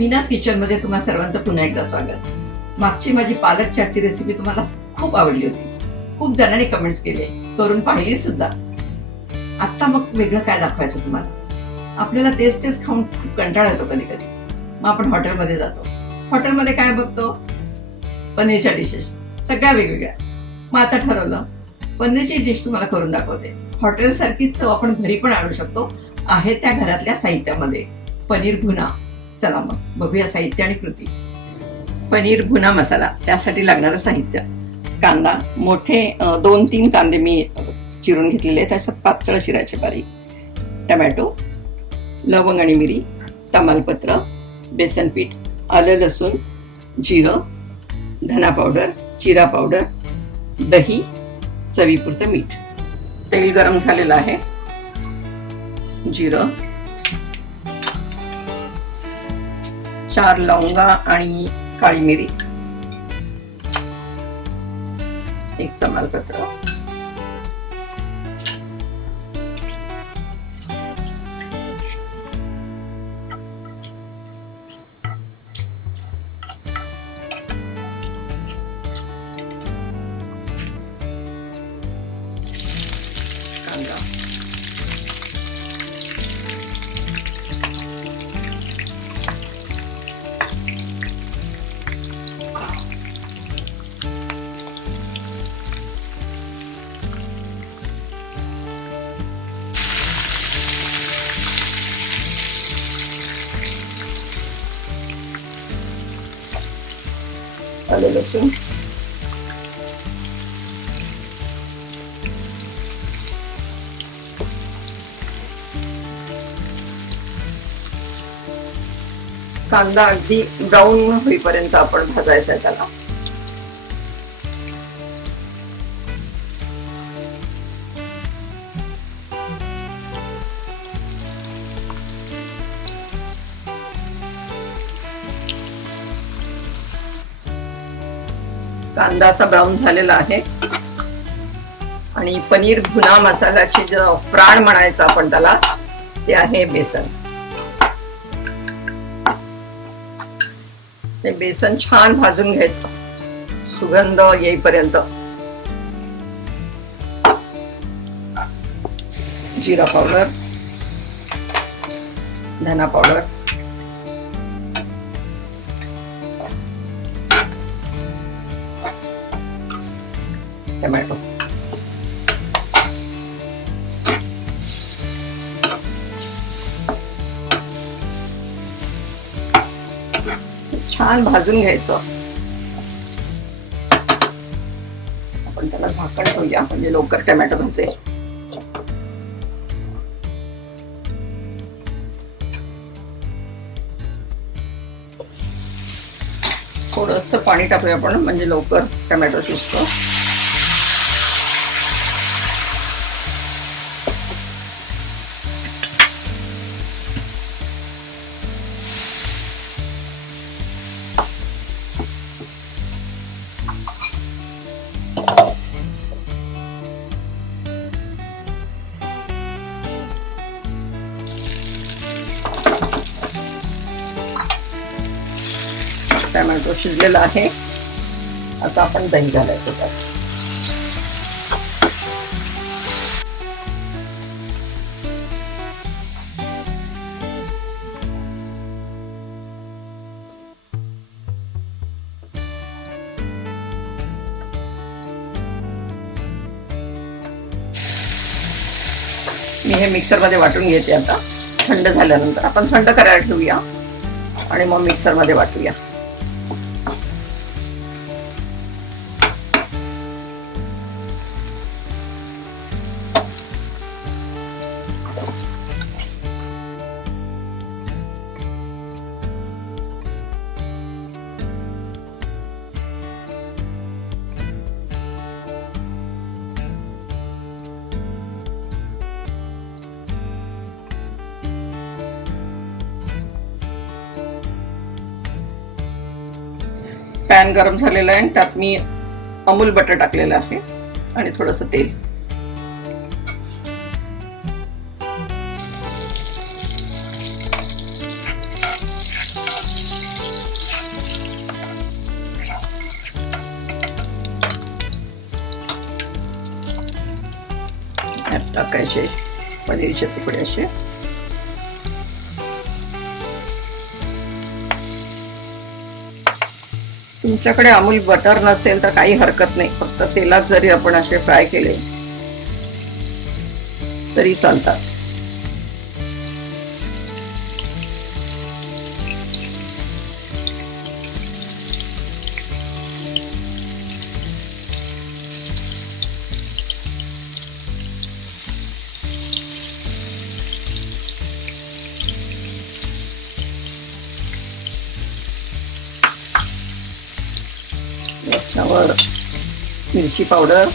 मीनाज किचनमध्ये तुम्हा सर्वांचं पुन्हा एकदा स्वागत. मागची माझी पालक चाटची रेसिपी तुम्हाला खूप आवडली होती. खूप जणांनी कमेंट्स केले, करून पाहिली सुद्धा. आता मग वेगळं काय दाखवायचं तुम्हाला? आपल्याला तेच तेच खाऊन खूप कंटाळा येतो कधी कधी. मग आपण हॉटेलमध्ये जातो. हॉटेलमध्ये काय बघतो? पनीरच्या डिशेस सगळ्या वेगवेगळ्या. मग आता ठरवलं पनीरची डिश तुम्हाला करून दाखवते. हॉटेल सारखीच चव आपण घरी पण आणू शकतो, आहे त्या घरातल्या साहित्यामध्ये. पनीर भुना. चला मग बघूया साहित्य आणि कृती. पनीर भुना मसाला, त्यासाठी लागणारं साहित्य: कांदा मोठे 2-3 कांदे मी चिरून घेतलेले, त्याचं पातळ चिरायचे बारीक. टमॅटो, लवंग आणि मिरी, तमालपत्र, बेसन पीठ, आलं लसूण, जिरं, धना पावडर, जिरा पावडर, दही, चवीपुरतं मीठ. तेल गरम झालेलं आहे. जिरं, 4 लवंगा आणि काळी मिरी, 1 तमालपत्र, कांदा, आलं लसूण, कांदा अगदी ब्राऊन होईपर्यंत आपण भाजायचा आहे त्याला. कांदा असा ब्राऊन झालेला आहे. आणि पनीर भुना मसाल्याची जो प्राण म्हणायचं आपण त्याला, ते आहे बेसन. ते बेसन छान भाजून घ्यायचं सुगंध येईपर्यंत. जिरा पावडर, धना पावडर, टमॅटो, छान भाजून घ्यायचं. आपण त्याला झाकण ठेवूया म्हणजे लवकर टमॅटो भाजेल. थोडंसं पाणी टाकूया आपण म्हणजे लवकर टमॅटो शिजतो. टमॅटो शिजलेला आहे. आता आपण दही घालायचं त्यात. मी हे मिक्सरमध्ये वाटून घेते. आता थंड झाल्यानंतर आपण थंड करायला ठेवूया आणि मग मिक्सरमध्ये वाटूया. पॅन गरम झालेला आहे. त्यात मी अमूल बटर टाकलेलं आहे आणि थोडंसं तेल. यात टाकायचे पनीरचे तुकडे असे. तुमच्याकडे अमूल बटर नसेल तर काही हरकत नाही, फक्त तेलात जरी आपण असे फ्राय केले तरी चालतात. याच्यावर मिरची पावडर,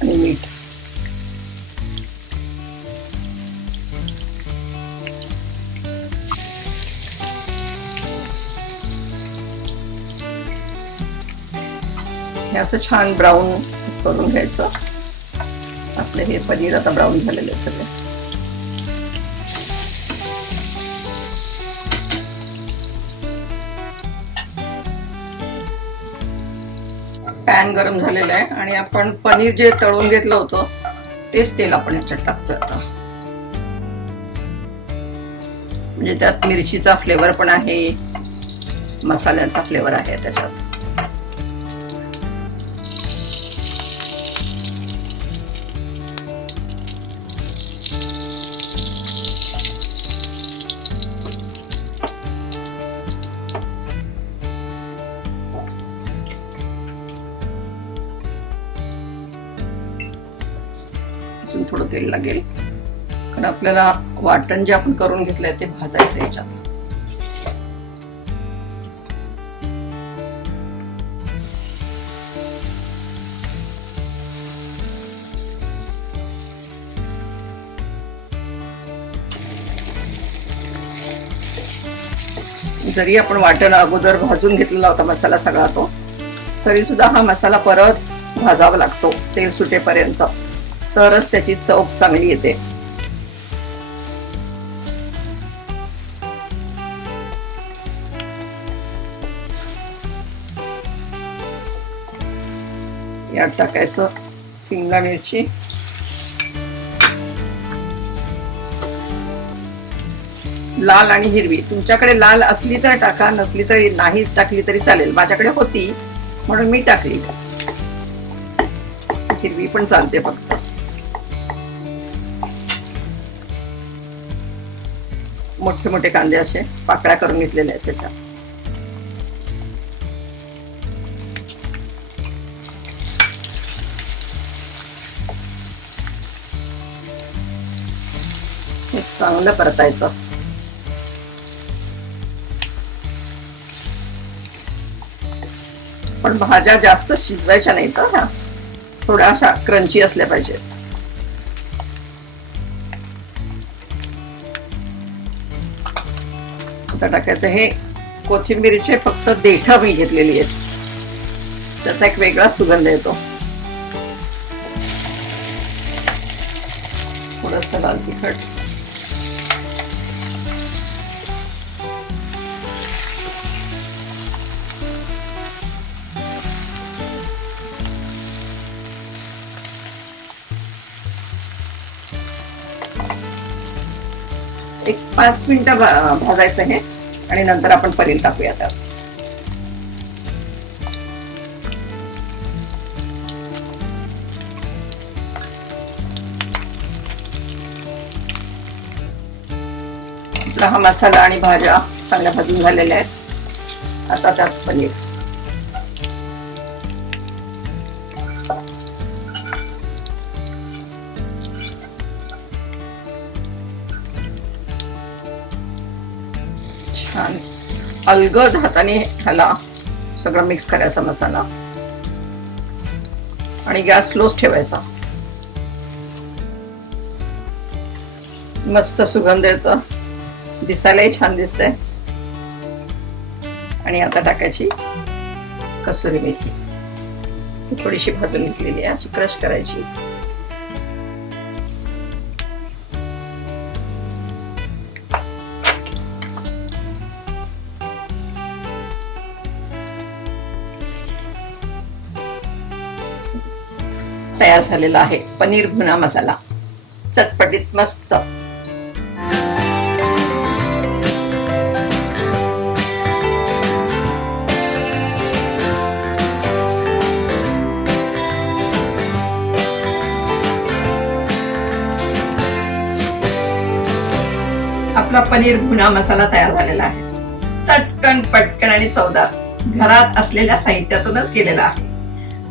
आणि मीठ. हे असं छान ब्राऊन करून घ्यायचं. आपले हे पनीर आता ब्राऊन झालेले सगळे. पॅन गरम झालेला आहे आणि आपण पनीर जे तळून घेतलं होतं तेच तेल आपण याच्यात टाकतोय आता. म्हणजे त्यात मिरचीचा फ्लेवर पण आहे, मसाल्याचा फ्लेवर आहे त्याच्यात. थोडं तेल लागेल कारण आपल्याला वाटण जे आपण करून घेतलंय ते भाजायचं याच्यात. जरी आपण वाटण अगोदर भाजून घेतलेला होता मसाला सगळा तो, तरी सुद्धा हा मसाला परत भाजावा लागतो तेल सुटेपर्यंत, तरच त्याची चव चांगली येते. यात टाकायचं शिमला मिरची, लाल आणि हिरवी. तुमच्याकडे लाल असली तर टाका, नसली तरी नाही टाकली तरी चालेल. माझ्याकडे होती म्हणून मी टाकली. हिरवी पण चालते फक्त. मोठे मोठे कांदे असे पाकळ्या करून घेतलेले आहेत त्याच्या. हे चांगलं परतायचं. पण भाज्या जास्त शिजवायच्या नाहीत, हा थोड्या अशा क्रंची असल्या पाहिजेत. आता टाकायचं हे कोथिंबीरचे फक्त देठं मी घेतलेली आहेत, त्याचा एक वेगळा सुगंध येतो. थोडंसं लाल तिखट, एक 5 मिनिटं भाजायचं हे आणि नंतर आपण पनीर टाकूया त्यात. आपला हा मसाला आणि भाज्या चांगल्या भाजून झालेल्या आहेत. आता त्यात पनीर. छान अलगद हाताने ह्याला सगळं मिक्स करायचा मसाला आणि गॅस स्लोच ठेवायचा. मस्त सुगंध येतो, दिसायलाही छान दिसतंय. आणि आता टाकायची कसुरी मेथी, थोडीशी भाजून घेतलेली आहे, अशी क्रश करायची. तयार झालेला आहे पनीर भुना मसाला, चटपटीत मस्त. आपला पनीर भुना मसाला तयार झालेला आहे. चटकन पटकन आणि चवदार घरात असलेल्या साहित्यातूनच केलेला आहे.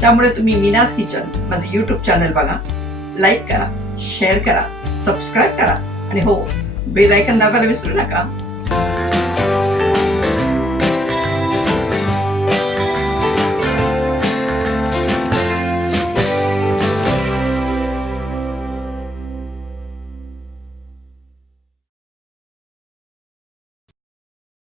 त्यामुळे तुम्ही मीनाज किचन माझं युट्यूब चॅनल बघा, लाईक करा, शेअर करा, सबस्क्राईब करा आणि हो, बेल आयकॉन दाबायला विसरू नका.